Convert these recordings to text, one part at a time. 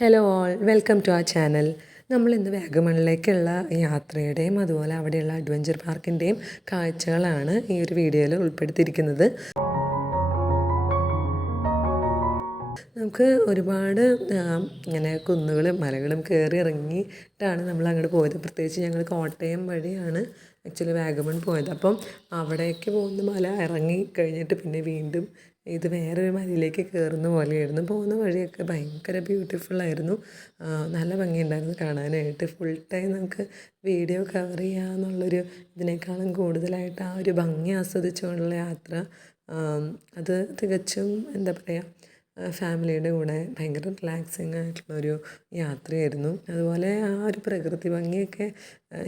Hello all welcome to ആ channel. നമ്മളിന്ന് വാഗമണിലേക്കുള്ള യാത്രയുടെയും അതുപോലെ അവിടെയുള്ള അഡ്വഞ്ചർ പാർക്കിൻ്റെയും കാഴ്ചകളാണ് ഈ ഒരു വീഡിയോയിൽ ഉൾപ്പെടുത്തിയിരിക്കുന്നത്. നമുക്ക് ഒരുപാട് ഇങ്ങനെ കുന്നുകളും മലകളും കയറി ഇറങ്ങിയിട്ടാണ് നമ്മൾ അങ്ങോട്ട് പോയത്. പ്രത്യേകിച്ച് ഞങ്ങൾ കോട്ടയം വഴിയാണ് ആക്ച്വലി വാഗമൺ പോയത്. അപ്പം അവിടേക്ക് പോകുന്ന മല ഇറങ്ങി കഴിഞ്ഞിട്ട് പിന്നെ വീണ്ടും ഇത് വേറൊരു മലയിലേക്ക് കയറുന്ന പോലെയായിരുന്നു. പോകുന്ന വഴിയൊക്കെ ഭയങ്കര ബ്യൂട്ടിഫുള്ളായിരുന്നു. നല്ല ഭംഗിയുണ്ടായിരുന്നു കാണാനായിട്ട്. ഫുൾ ടൈം നമുക്ക് വീഡിയോ കവർ ചെയ്യുക എന്നുള്ളൊരു ഇതിനേക്കാളും കൂടുതലായിട്ട് ആ ഒരു ഭംഗി ആസ്വദിച്ചുകൊണ്ടുള്ള യാത്ര അത് തികച്ചും എന്താ പറയുക, ഫാമിലിയുടെ കൂടെ ഭയങ്കര റിലാക്സിങ് ആയിട്ടുള്ളൊരു യാത്രയായിരുന്നു. അതുപോലെ ആ ഒരു പ്രകൃതി ഭംഗിയൊക്കെ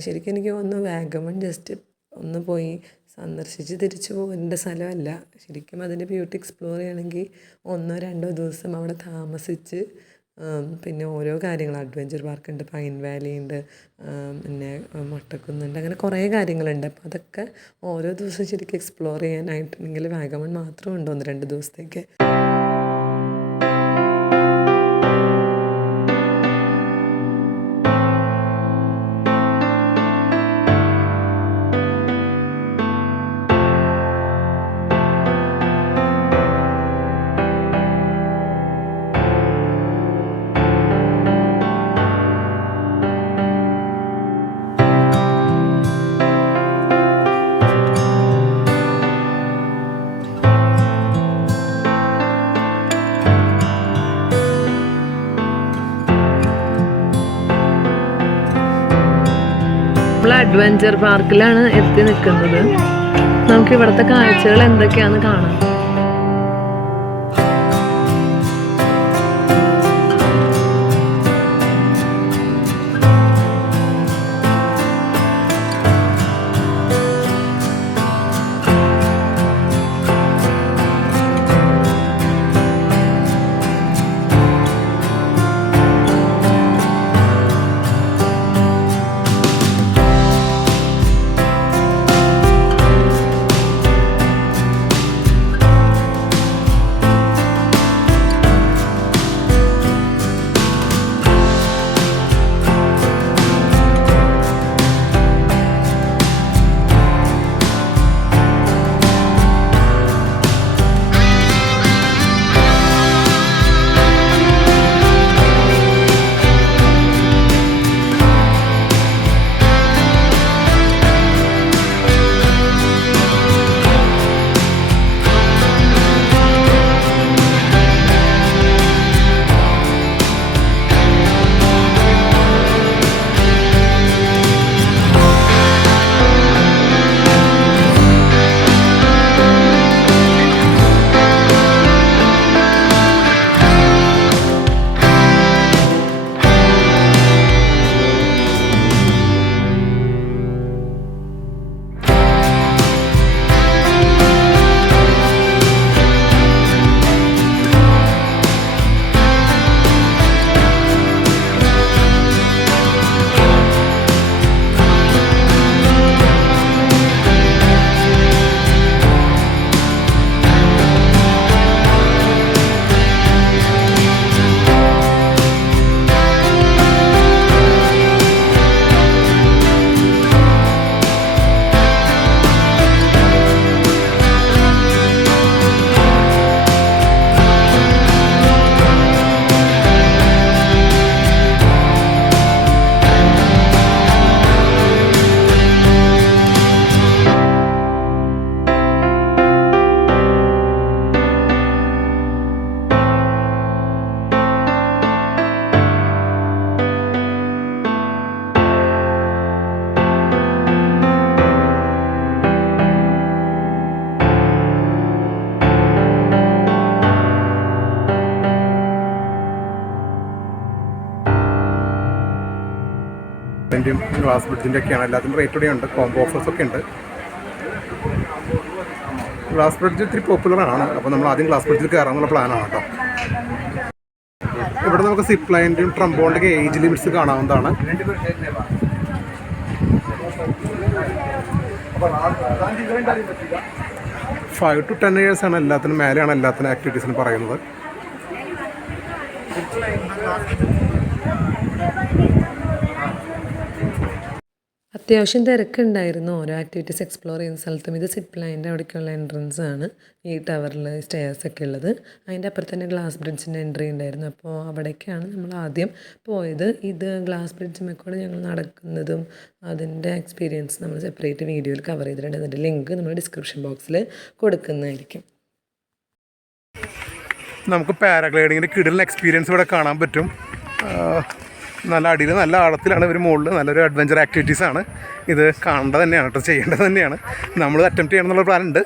ശരിക്കും എനിക്ക് തോന്നുന്നു വാഗമൺ ജസ്റ്റ് ഒന്ന് പോയി സന്ദർശിച്ച് തിരിച്ചു പോകേണ്ട സ്ഥലമല്ല. ശരിക്കും അതിൻ്റെ ബ്യൂട്ടി എക്സ്പ്ലോർ ചെയ്യണമെങ്കിൽ 1-2 ദിവസം അവിടെ താമസിച്ച് പിന്നെ ഓരോ കാര്യങ്ങൾ, അഡ്വഞ്ചർ പാർക്കുണ്ട്, പൈൻ വാലി ഉണ്ട്, പിന്നെ മൊട്ടക്കുന്നുണ്ട്, അങ്ങനെ കുറേ കാര്യങ്ങളുണ്ട്. അപ്പോൾ അതൊക്കെ ഓരോ ദിവസവും ശരിക്കും എക്സ്പ്ലോർ ചെയ്യാനായിട്ടുണ്ടെങ്കിൽ വാഗമൺ മാത്രം ഉണ്ട് 1-2 ദിവസത്തേക്ക്. നമ്മൾ അഡ്വഞ്ചർ പാർക്കിലാണ് എത്തി നിൽക്കുന്നത്. നമുക്ക് ഇവിടുത്തെ കാഴ്ചകൾ എന്തൊക്കെയാണെന്ന് കാണാം. ഗ്ലാസ് ബ്രിഡ്ജിൻ്റെ ഒക്കെയാണ്. എല്ലാത്തിനും റേറ്റ് കൂടെ ഉണ്ട്, കോംബോ ഓഫേഴ്സ് ഒക്കെ ഉണ്ട്. ഗ്ലാസ് ബ്രിഡ്ജ് ഇത്തിരി പോപ്പുലറാണ്. അപ്പോൾ നമ്മൾ ആദ്യം ഗ്ലാസ് ബ്രിഡ്ജിൽ കയറാനുള്ള പ്ലാനാണ് കേട്ടോ. ഇവിടെ നമുക്ക് സിപ്പ് ലൈൻ്റെയും ട്രംബോണിൻ്റെയൊക്കെ ഏജ് ലിമിറ്റ്സ് കാണാവുന്നതാണ്. 5 to 10 years ആണ് എല്ലാത്തിനും മേലെയാണ് എല്ലാത്തിനും ആക്ടിവിറ്റീസിന് പറയുന്നത്. അത്യാവശ്യം തിരക്കുണ്ടായിരുന്നു ഓരോ ആക്ടിവിറ്റീസ് എക്സ്പ്ലോർ ചെയ്യുന്ന സ്ഥലത്തും. ഇത് സിപ്പ് ലൈനിൻ്റെ അവിടേക്കുള്ള എൻട്രൻസ് ആണ് ഈ ടവറിൽ സ്റ്റെയർസൊക്കെ ഉള്ളത്. അതിൻ്റെ അപ്പുറത്ത് തന്നെ ഗ്ലാസ് ബ്രിഡ്ജിൻ്റെ എൻട്രി ഉണ്ടായിരുന്നു. അപ്പോൾ അവിടേക്കാണ് നമ്മൾ ആദ്യം പോയത്. ഇത് ഗ്ലാസ് ബ്രിഡ്ജിൽ കൂടെ ഞങ്ങൾ നടക്കുന്നതും അതിൻ്റെ എക്സ്പീരിയൻസ് നമ്മൾ സെപ്പറേറ്റ് വീഡിയോയിൽ കവർ ചെയ്തിട്ടുണ്ട്. അതിൻ്റെ ലിങ്ക് നമ്മൾ ഡിസ്ക്രിപ്ഷൻ ബോക്സിൽ കൊടുക്കുന്നതായിരിക്കും. നമുക്ക് പാരാഗ്ലൈഡിങ്ങിൻ്റെ കിടിലൻ എക്സ്പീരിയൻസ് ഇവിടെ കാണാൻ പറ്റും. നല്ല അടിയിൽ നല്ല ആഴത്തിലാണ് ഇവർ മുകളിൽ. നല്ലൊരു അഡ്വഞ്ചർ ആക്ടിവിറ്റീസാണ്. ഇത് കാണേണ്ടത് തന്നെയാണ് കേട്ടോ, ചെയ്യേണ്ടത് തന്നെയാണ്. നമ്മൾ അറ്റംപ്റ്റ് ചെയ്യണം എന്നുള്ള പ്ലാൻ ഉണ്ട്.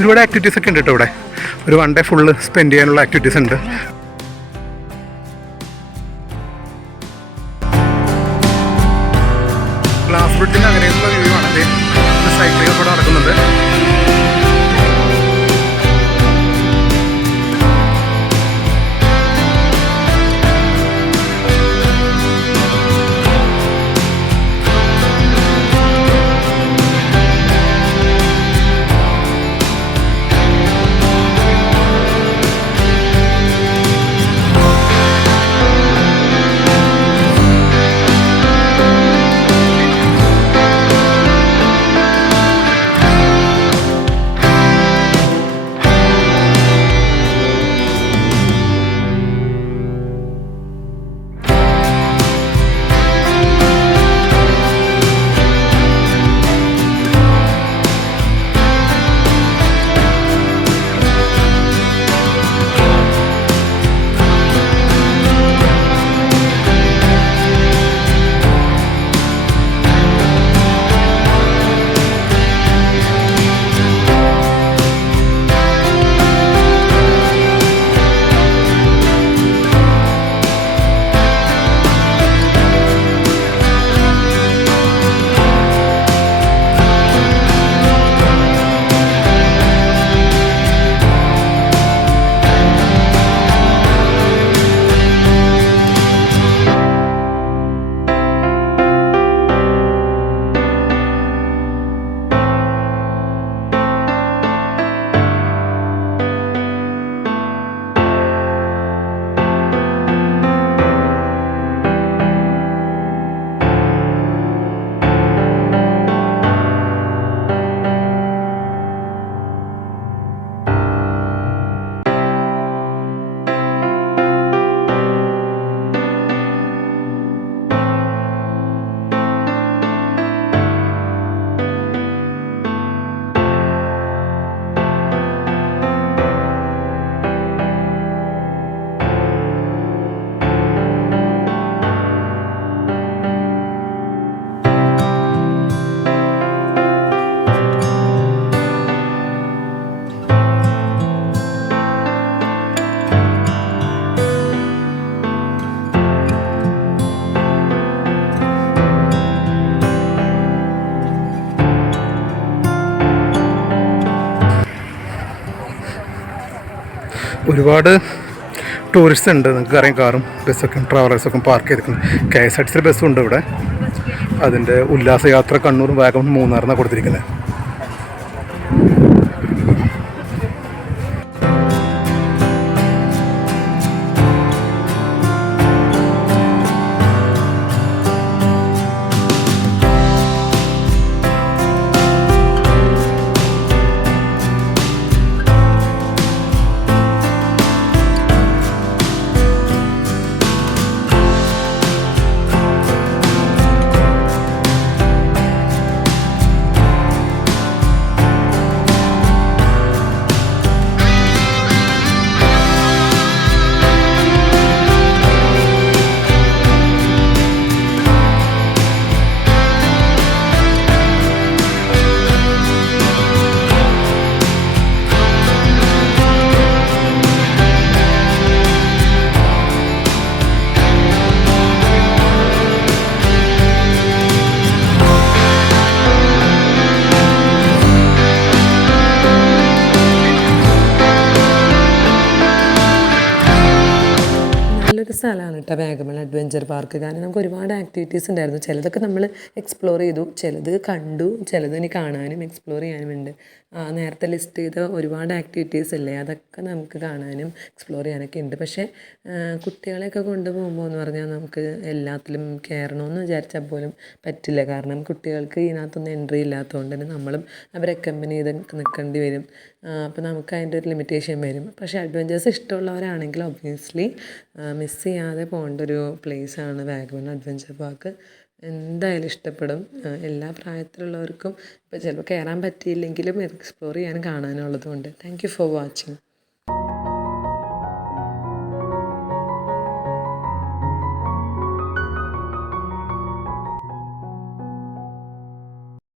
ഒരുപാട് ആക്ടിവിറ്റീസ് ഒക്കെ ഉണ്ട് കേട്ടോ ഇവിടെ. ഒരു 1 ഡേ ഫുള്ള് സ്പെൻഡ് ചെയ്യാനുള്ള ആക്ടിവിറ്റീസ് ഉണ്ട്. ഗ്ലാസ് ബ്രിഡ്ജിൻ്റെ അങ്ങനെയുള്ള വ്യൂ ആണ്. സൈക്ലിംഗ് കൂടെ നടക്കുന്നുണ്ട്. ഒരുപാട് ടൂറിസ്റ്റ് ഉണ്ട്. നിങ്ങൾക്ക് അറിയാം, കാറും ബസ്സൊക്കെ ട്രാവലേഴ്സൊക്കെ പാർക്ക് ചെയ്തിരിക്കുന്നത്. KSRTC ബസ്സും ഉണ്ട് ഇവിടെ. അതിൻ്റെ ഉല്ലാസയാത്ര കണ്ണൂർ വാഗമൺ മൂന്നാറിനാണ് കൊടുത്തിരിക്കുന്നത്. സ്ഥലമാണ് കേട്ടോ വാഗമൺ അഡ്വഞ്ചർ പാർക്ക്. കാരണം നമുക്ക് ഒരുപാട് ആക്ടിവിറ്റീസ് ഉണ്ടായിരുന്നു. ചിലതൊക്കെ നമ്മൾ എക്സ്പ്ലോർ ചെയ്തു, ചിലത് കണ്ടു, ചിലത് ഇനി കാണാനും എക്സ്പ്ലോർ ചെയ്യാനുമുണ്ട്. നേരത്തെ ലിസ്റ്റ് ചെയ്ത ഒരുപാട് ആക്ടിവിറ്റീസ് ഇല്ലേ, അതൊക്കെ നമുക്ക് കാണാനും എക്സ്പ്ലോർ ചെയ്യാനൊക്കെ ഉണ്ട്. പക്ഷേ കുട്ടികളെയൊക്കെ കൊണ്ടുപോകുമ്പോൾ എന്ന് പറഞ്ഞാൽ നമുക്ക് എല്ലാത്തിലും കയറണമെന്ന് വിചാരിച്ചാൽ പോലും പറ്റില്ല. കാരണം കുട്ടികൾക്ക് ഇതിനകത്തൊന്നും എൻട്രി ഇല്ലാത്തതുകൊണ്ട് തന്നെ നമ്മളും അവരെ അക്കമ്പനി ചെയ്ത് നിൽക്കേണ്ടി വരും. അപ്പോൾ നമുക്ക് അതിൻ്റെ ഒരു ലിമിറ്റേഷൻ വരും. പക്ഷേ അഡ്വഞ്ചേഴ്സ് ഇഷ്ടമുള്ളവരാണെങ്കിൽ ഒബ്വിയസ്ലി മിസ് ചെയ്യാതെ പോകേണ്ട ഒരു പ്ലേസാണ് വാഗമൺ അഡ്വഞ്ചർ പാർക്ക്. എന്തായാലും ഇഷ്ടപ്പെടും. എല്ലാ പ്രായത്തിലുള്ളവർക്കും ഇപ്പോൾ ചിലപ്പോൾ കയറാൻ പറ്റിയില്ലെങ്കിലും എക്സ്പ്ലോർ ചെയ്യാനും കാണാനും ഉള്ളതുകൊണ്ട്. Thank you for watching.